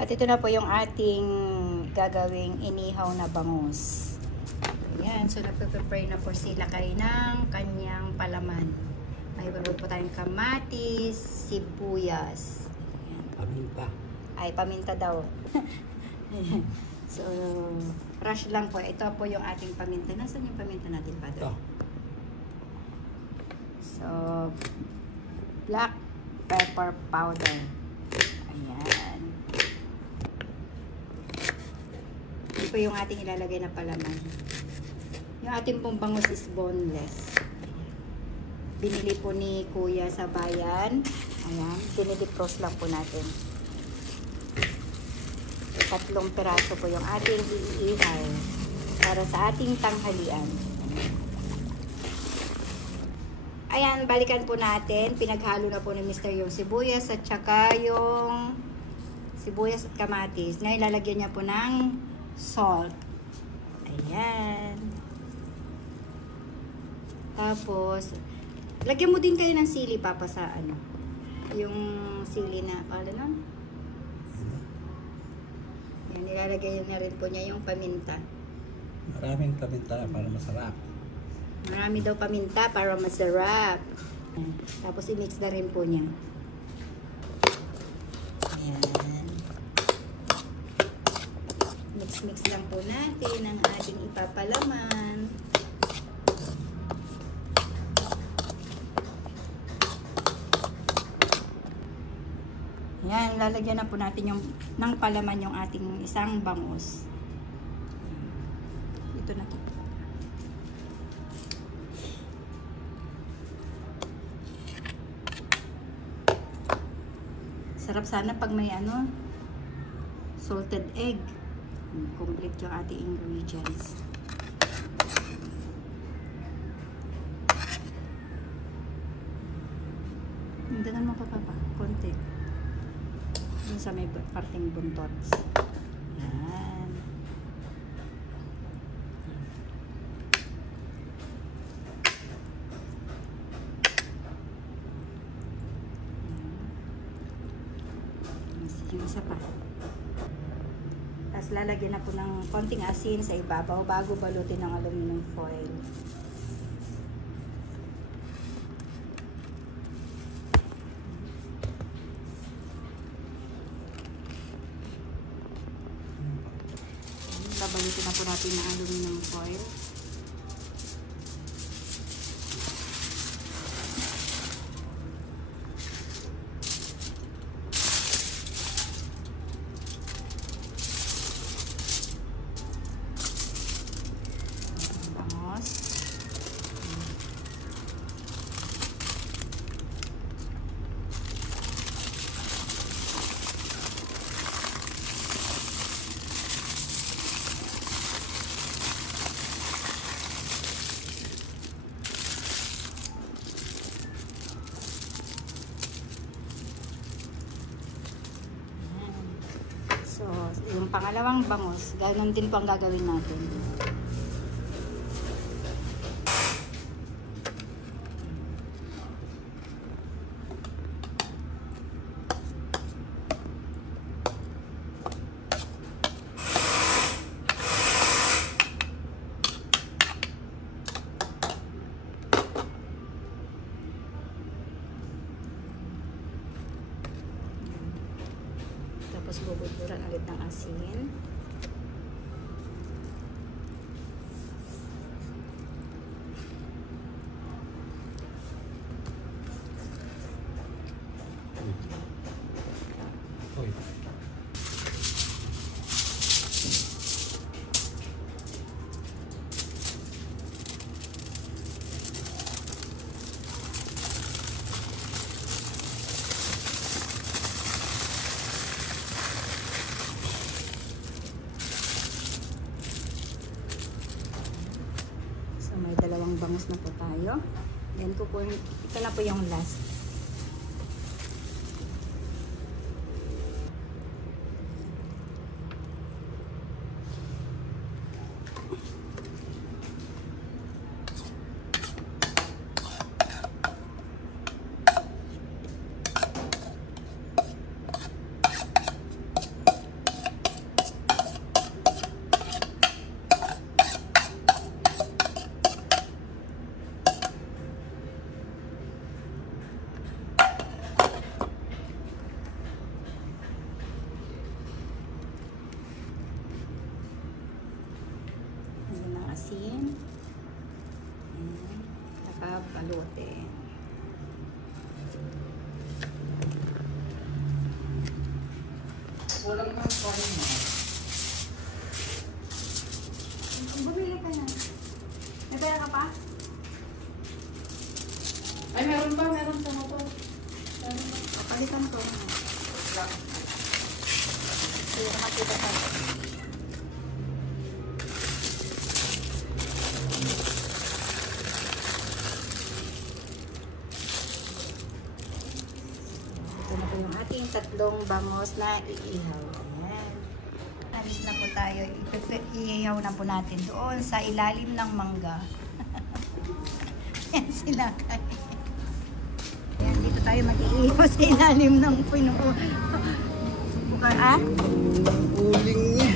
At ito na po yung ating gagawing inihaw na bangus. Ayan, so nagpe-prepare na po sila kayo ng kanyang palaman. May bago po tayong kamatis, sibuyas. Ayan. Paminta. Ay, paminta daw. Ayan. So, rush lang po. Ito po yung ating paminta. Nasaan yung paminta natin, Padre? Ito. So, black pepper powder. Ayan. Ito po yung ating ilalagay na palaman. Yung ating pong bangus is boneless. Binili po ni Kuya sa bayan. Ayan. Dinidipros lang po natin. 3 piraso po yung ating iihaw para sa ating tanghalian. Ayan, balikan po natin. Pinaghalo na po ni Mr. yung sibuyas at saka yung sibuyas at kamatis. Ngayon, lalagyan niya po ng salt. Ayan. Tapos, lagyan mo din kayo ng sili, Papa, sa ano. Yung sili na, pala nun? Yan, nilalagay na rin po niya yung paminta. Maraming paminta para masarap. Marami daw paminta para masarap. Tapos i-mix na rin po niya. Ayan. Mix-mix lang po natin ang ating ipapalaman. Ayan, lalagyan na po natin yung ng palaman yung ating isang bangus. Ito na to. Sarap sana pag may ano, salted egg. Complete yung ating ingredients. Hindanan mo pa, Papa. Konti. Yun sa may parting buntot. Yan. Yung isa pa. Tapos lalagyan na po ng konting asin sa ibabaw bago balutin ng aluminum foil. Babalutin na po natin ng aluminum foil. So, yung pangalawang bangus, ganoon din po ang gagawin natin. Tapos bububuran ulit ng asin. Uy. So, may dalawang bangus na po tayo. Then, ito na po yung last. asin. Saka balutin. Walang mga kain mo. Bumili ka na. May pera ka pa? Ay, meron ba? Meron sa motor. Palitan ko. Hindi ko makita pa. Ito na po yung ating tatlong bangos na iihaw. Ayan. Alis na po tayo. Iihaw na po natin doon sa ilalim ng mangga. Ayan sila kayo. Ayan, dito tayo mag-iihaw sa ilalim ng pinuo. Ah? Uling niya.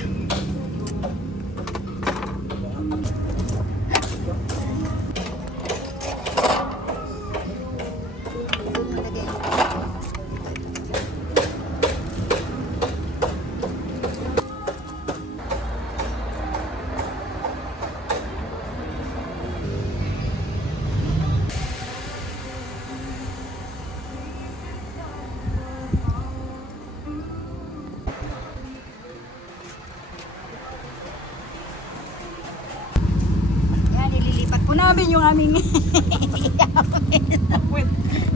Namin yung aming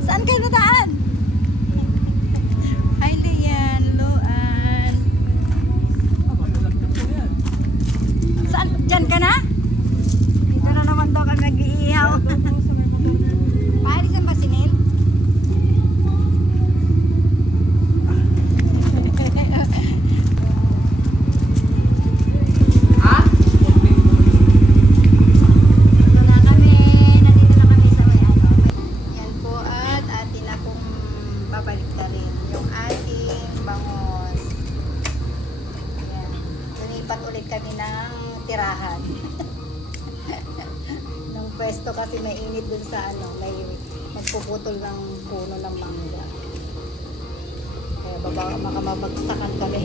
saan kayo nadaan? Hi Lian, Luan. Saan? Diyan ka na? Dito na naman daw ka nag-iihaw. Paalisan ba si Neil? Kami ng tirahan. Ng pwesto kasi mainit dun sa may magpuputol ng puno ng mangga. Kaya baka makamabagsakan kami.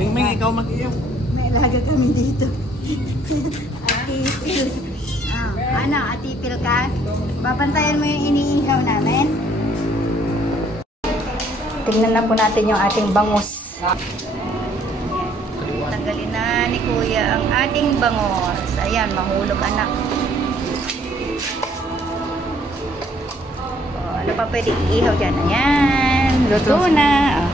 Ming, ikaw mag-iyaw. May alaga kami dito. Atipil. Ano, atipil ka? Babantayan mo yung iniihaw namin? Tingnan na po natin yung ating bangus. Tanggalin na ni Kuya ang ating bangus. Ayan, mahulog anak. Ano pa pwede iihaw dyan? Ayan, luto na.